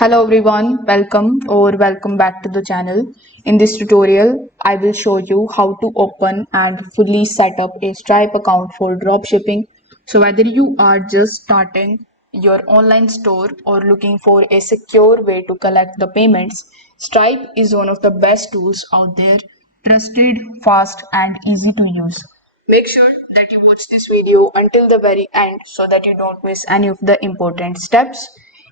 Hello everyone, welcome back to the channel. In this tutorial, I will show you how to open and fully set up a Stripe account for dropshipping. So whether you are just starting your online store or looking for a secure way to collect the payments, Stripe is one of the best tools out there, trusted, fast and easy to use. Make sure that you watch this video until the very end so that you don't miss any of the important steps.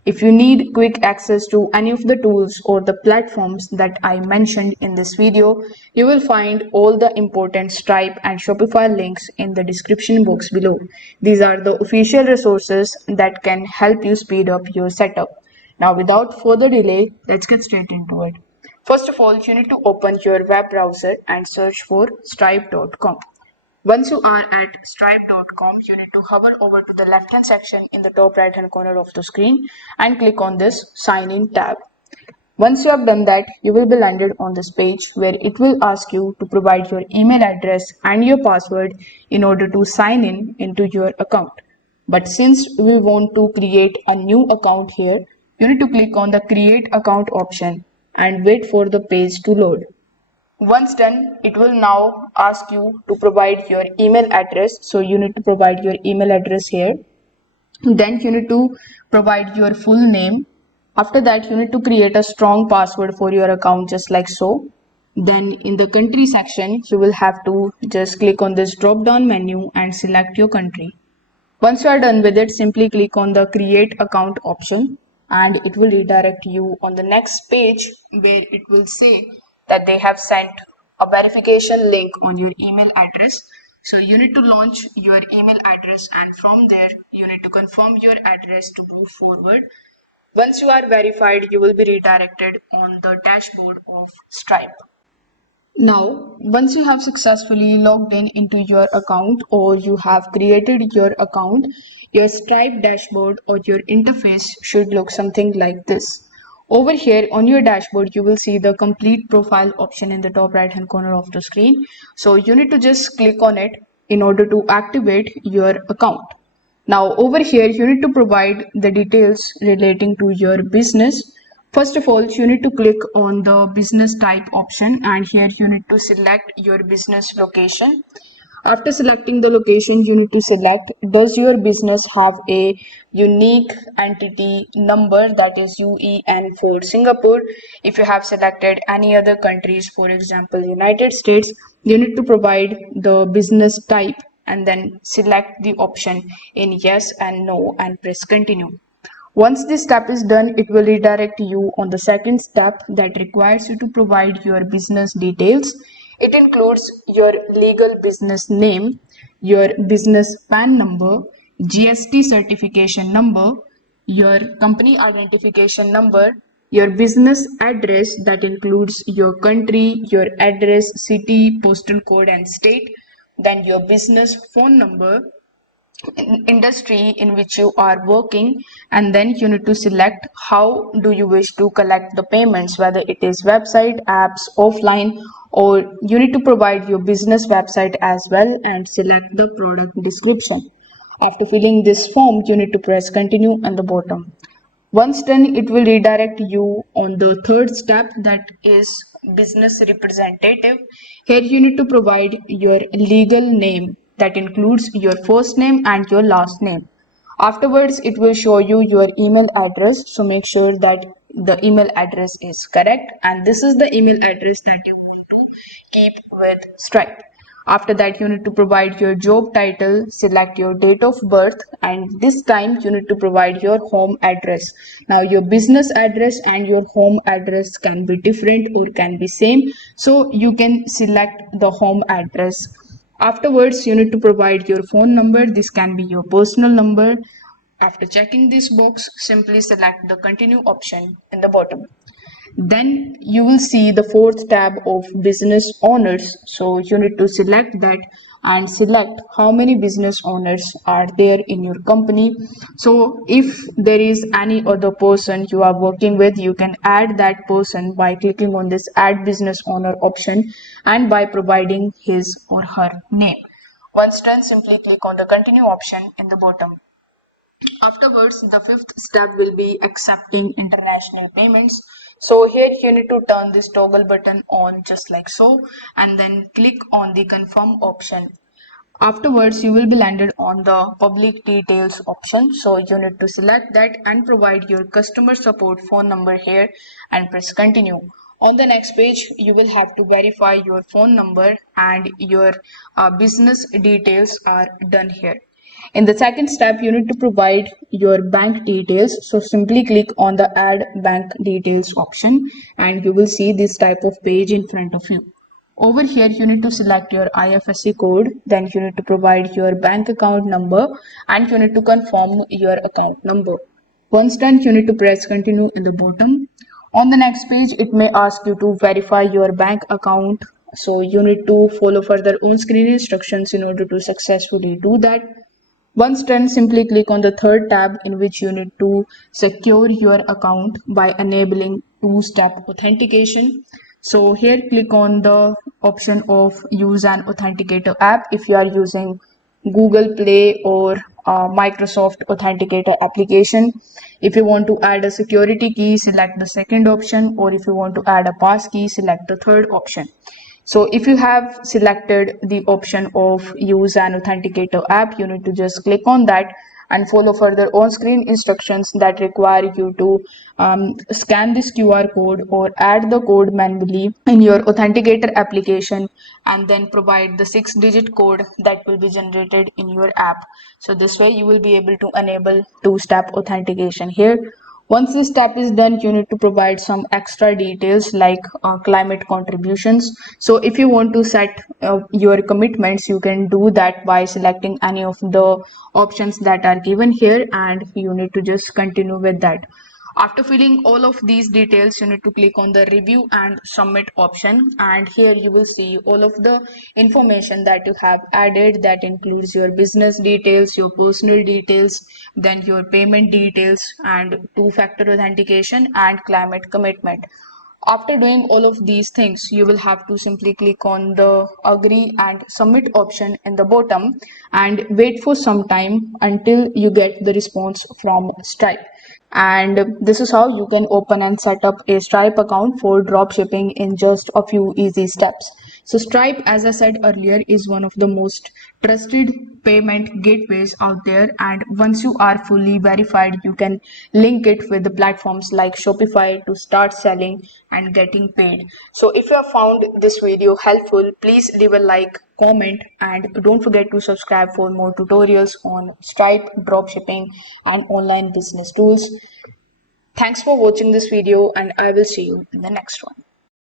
If you need quick access to any of the tools or the platforms that I mentioned in this video, you will find all the important Stripe and Shopify links in the description box below. These are the official resources that can help you speed up your setup. Now, without further delay, let's get straight into it. First of all, you need to open your web browser and search for stripe.com. Once you are at stripe.com, you need to hover over to the left hand section in the top right hand corner of the screen and click on this sign in tab. Once you have done that, you will be landed on this page where it will ask you to provide your email address and your password in order to sign in into your account. But since we want to create a new account here, you need to click on the create account option and wait for the page to load. Once done, it will now ask you to provide your email address. So you need to provide your email address here. Then you need to provide your full name. After that, you need to create a strong password for your account just like so. Then in the country section, you will have to just click on this drop down menu and select your country. Once you are done with it, simply click on the create account option and it will redirect you on the next page where it will say that they have sent a verification link on your email address. So you need to launch your email address and from there you need to confirm your address to move forward. Once you are verified, you will be redirected on the dashboard of Stripe. Now, once you have successfully logged in into your account or you have created your account, your Stripe dashboard or your interface should look something like this. Over here on your dashboard, you will see the complete profile option in the top right hand corner of the screen. So you need to just click on it in order to activate your account. Now over here, you need to provide the details relating to your business. First of all, you need to click on the business type option and here you need to select your business location. After selecting the location, you need to select, does your business have a unique entity number, that is UEN for Singapore? If you have selected any other countries, for example, United States, you need to provide the business type and then select the option in yes and no and press continue. Once this step is done, it will redirect you on the second step that requires you to provide your business details. It includes your legal business name, your business PAN number, GST certification number, your company identification number, your business address that includes your country, your address, city, postal code and state, then your business phone number, industry in which you are working, and then you need to select how do you wish to collect the payments, whether it is website, apps, offline, or you need to provide your business website as well and select the product description. After filling this form, you need to press continue on the bottom. Once done, it will redirect you on the third step, that is business representative. Here you need to provide your legal name that includes your first name and your last name. Afterwards, it will show you your email address. So make sure that the email address is correct and this is the email address that you want to keep with Stripe. After that, you need to provide your job title, select your date of birth, and this time you need to provide your home address. Now, your business address and your home address can be different or can be same, so you can select the home address. Afterwards, you need to provide your phone number. This can be your personal number. After checking this box, simply select the continue option in the bottom. Then you will see the fourth tab of business owners. So you need to select that and select how many business owners are there in your company. So if there is any other person you are working with, you can add that person by clicking on this add business owner option and by providing his or her name. Once done, simply click on the continue option in the bottom. Afterwards, the fifth step will be accepting international payments. So here you need to turn this toggle button on just like so, and then click on the confirm option. Afterwards, you will be landed on the public details option. So you need to select that and provide your customer support phone number here and press continue. On the next page, you will have to verify your phone number and your business details are done here. In the second step, you need to provide your bank details. So simply click on the add bank details option and you will see this type of page in front of you. Over here, you need to select your IFSC code, then you need to provide your bank account number and you need to confirm your account number. Once done, you need to press continue in the bottom. On the next page, it may ask you to verify your bank account. So you need to follow further on screen instructions in order to successfully do that. Once done, simply click on the third tab in which you need to secure your account by enabling two-step authentication. So here click on the option of use an authenticator app if you are using Google Play or Microsoft Authenticator application. If you want to add a security key, select the second option, or if you want to add a pass key, select the third option. So if you have selected the option of use an authenticator app, you need to just click on that and follow further on-screen instructions that require you to scan this QR code or add the code manually in your authenticator application and then provide the 6-digit code that will be generated in your app. So this way you will be able to enable two-step authentication here. Once this step is done, you need to provide some extra details like climate contributions. So if you want to set your commitments, you can do that by selecting any of the options that are given here and you need to just continue with that. After filling all of these details, you need to click on the review and submit option and here you will see all of the information that you have added that includes your business details, your personal details, then your payment details and two-factor authentication and climate commitment. After doing all of these things, you will have to simply click on the agree and submit option in the bottom and wait for some time until you get the response from Stripe. And this is how you can open and set up a Stripe account for dropshipping in just a few easy steps. So Stripe, as I said earlier, is one of the most trusted payment gateways out there. And once you are fully verified, you can link it with the platforms like Shopify to start selling and getting paid. So if you have found this video helpful, please leave a like, comment, and don't forget to subscribe for more tutorials on Stripe, dropshipping, and online business tools. Thanks for watching this video, and I will see you in the next one.